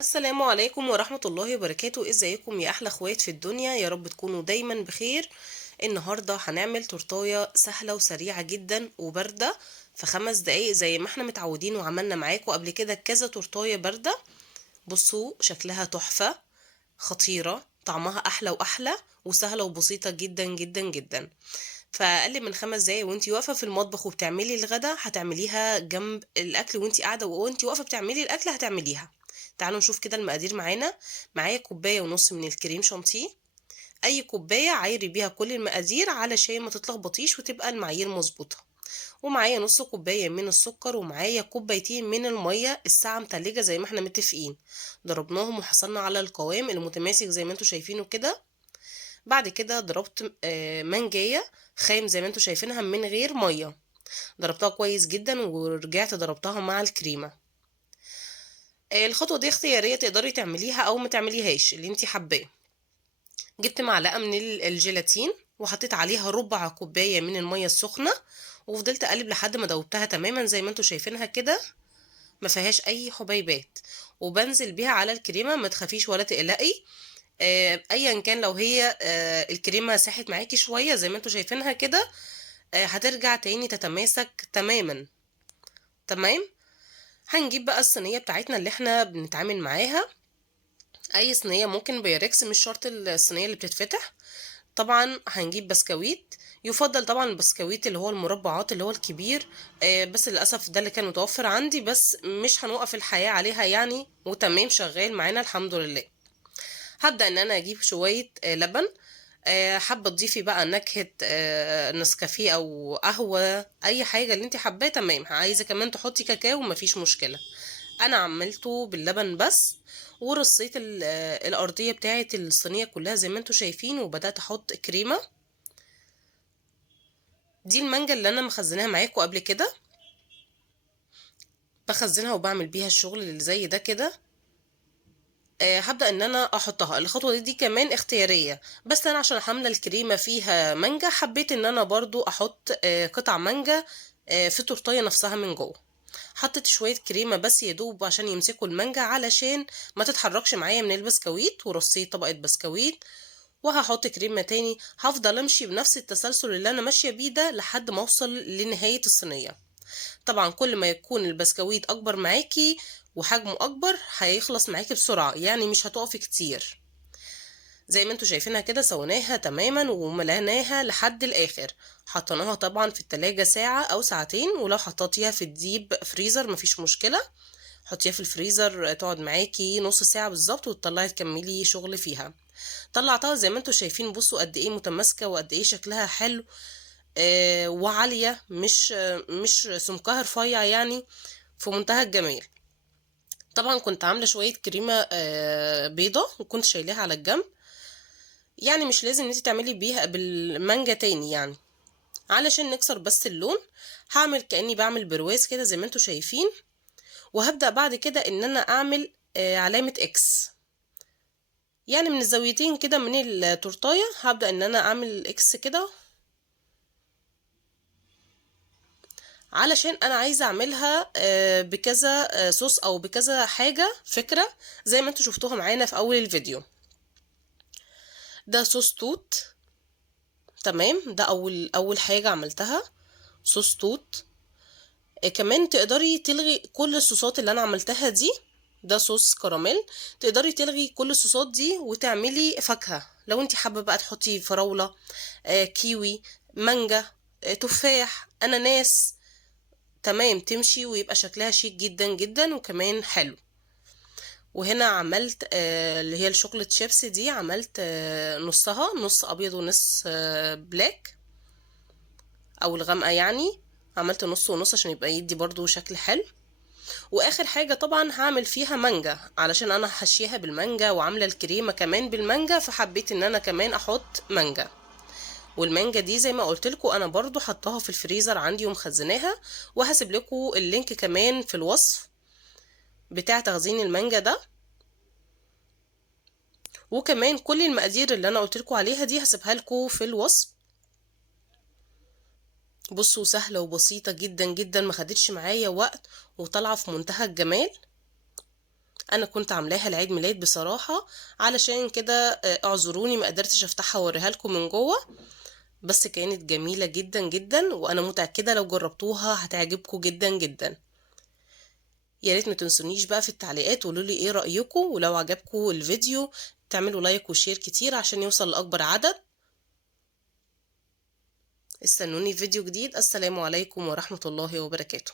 السلام عليكم ورحمة الله وبركاته. ازيكم يا احلى اخوات في الدنيا؟ يا رب تكونوا دايما بخير. النهاردة هنعمل تورتاية سهلة وسريعة جدا وباردة في 5 دقايق زي ما احنا متعودين، وعملنا معاكم قبل كده كذا تورتاية باردة. بصوا شكلها تحفة، خطيرة، طعمها احلى واحلى، وسهلة وبسيطة جدا جدا جدا. فاقل من 5 دقايق وانتي واقفة في المطبخ وبتعملي الغدا هتعمليها جنب الاكل، وانتي قاعدة وانتي واقفة بتعملي الاكل هتعمليها. تعالوا نشوف كده المقادير معانا. معايا كوباية ونص من الكريم شانتيه. اي كوباية عايري بيها كل المقادير علشان ما تتلخبطيش وتبقى المعايير مظبوطة. ومعايا نص كوباية من السكر، ومعايا كوبايتين من المية الساعة متلجة زي ما احنا متفقين. ضربناهم وحصلنا على القوام المتماسك زي ما انتوا شايفينه كده. بعد كده ضربت مانجاية خام زي ما انتوا شايفينها من غير مية. ضربتها كويس جدا ورجعت ضربتها مع الكريمة. الخطوة دي اختيارية، تقدري تعمليها او ما تعمليهاش اللي انتي حباه. جبت معلقة من الجيلاتين وحطيت عليها ربع كوباية من المية السخنة، وفضلت اقلب لحد ما دوبتها تماما زي ما انتوا شايفينها كده، ما فيهاش اي حبيبات. وبنزل بيها على الكريمة، ما تخافيش ولا تقلقي. ايا كان لو هي الكريمة ساحت معاكي شوية زي ما انتوا شايفينها كده، هترجع تاني تتماسك تماما. تمام. هنجيب بقى الصينية بتاعتنا اللي احنا بنتعامل معاها. اي صينية ممكن بايركس، مش شرط الصينية اللي بتتفتح. طبعا هنجيب بسكويت. يفضل طبعا البسكويت اللي هو المربعات اللي هو الكبير. بس للأسف ده اللي كان متوفر عندي، بس مش هنوقف الحياة عليها يعني، وتمام شغال معانا الحمد لله. هبدأ ان انا اجيب شوية لبن. حابة تضيفي بقى نكهة نسكافيه او قهوة، اي حاجة اللي انت حباه تمام. عايزة كمان تحطي كاكاو مفيش مشكلة. انا عملته باللبن بس. ورصيت الارضية بتاعة الصينية كلها زي ما انتوا شايفين، وبدأت احط كريمة. دي المانجا اللي انا مخزناها معاكم قبل كده، بخزنها وبعمل بيها الشغل اللي زي ده كده. هبدأ ان انا احطها. الخطوة دي كمان اختيارية، بس انا عشان حاملة الكريمة فيها مانجا حبيت ان انا برضو احط قطع مانجا في التورتية نفسها من جوه. حطيت شوية كريمة بس يدوب عشان يمسكوا المانجا، علشان ما تتحركش معايا من البسكويت، ورصيت طبقة بسكويت. وهحط كريمة تاني. هفضل امشي بنفس التسلسل اللي انا ماشية بيه ده لحد ما اوصل لنهاية الصينية. طبعا كل ما يكون البسكويت اكبر معاكي وحجمه اكبر هيخلص معاكي بسرعة، يعني مش هتقفي كتير. زي ما انتوا شايفينها كده سويناها تماما وملاناها لحد الاخر. حطيناها طبعا في التلاجة ساعة او ساعتين، ولو حطيتيها في الديب فريزر مفيش مشكلة. حطيها في الفريزر تقعد معاكي نص ساعة بالظبط، وتطلعي تكملي شغل فيها. طلعتها زي ما انتوا شايفين، بصوا قد ايه متماسكة وقد ايه شكلها حلو. وعالية، مش سمكها رفيع يعني، في منتهى الجمال. طبعا كنت عاملة شوية كريمة بيضة وكنت شايلاها على الجنب. يعني مش لازم ان انت تعملي بيها بالمانجا تاني يعني، علشان نكسر بس اللون. هعمل كأني بعمل برواز كده زي ما انتوا شايفين. وهبدأ بعد كده ان انا اعمل علامة اكس، يعني من الزاويتين كده من التورتاية هبدأ ان انا اعمل اكس كده، علشان انا عايزه اعملها بكذا صوص او بكذا حاجه فكره، زي ما انتوا شفتوها معانا في اول الفيديو. ده صوص توت. تمام، ده اول حاجه عملتها، صوص توت. كمان تقدري تلغي كل الصوصات اللي انا عملتها دي. ده صوص كراميل. تقدري تلغي كل الصوصات دي وتعملي فاكهه، لو انت حابه بقى تحطي فراوله، كيوي، مانجا، تفاح، اناناس. تمام، تمشي ويبقى شكلها شيك جدا جدا وكمان حلو. وهنا عملت اللي هي الشوكولات شيبس دي، عملت نصها نص ابيض ونص بلاك او الغامقه يعني. عملت نص ونص عشان يبقى يدي برضو شكل حلو. واخر حاجه طبعا هعمل فيها مانجا، علشان انا حشيها بالمانجا وعامله الكريمه كمان بالمانجا، فحبيت ان انا كمان احط مانجا. والمانجا دي زي ما قلت لكم انا برضو حطاها في الفريزر عندي ومخزناها، وهسيب لكم اللينك كمان في الوصف بتاع تخزين المانجا ده. وكمان كل المقادير اللي انا قلت لكم عليها دي هسيبها لكم في الوصف. بصوا سهله وبسيطه جدا جدا، ما خدتش معايا وقت، وطالعه في منتهى الجمال. انا كنت عاملاها لعيد ميلاد بصراحة، علشان كده اعذروني ما قدرتش افتحها واوريها لكم من جوه. بس كانت جميلة جدا جدا، وانا متأكدة لو جربتوها هتعجبكم جدا جدا. يا ريت ما تنسونيش بقى في التعليقات وقولوا لي ايه رأيكم، ولو عجبكم الفيديو تعملوا لايك وشير كتير عشان يوصل لأكبر عدد. استنوني في فيديو جديد. السلام عليكم ورحمة الله وبركاته.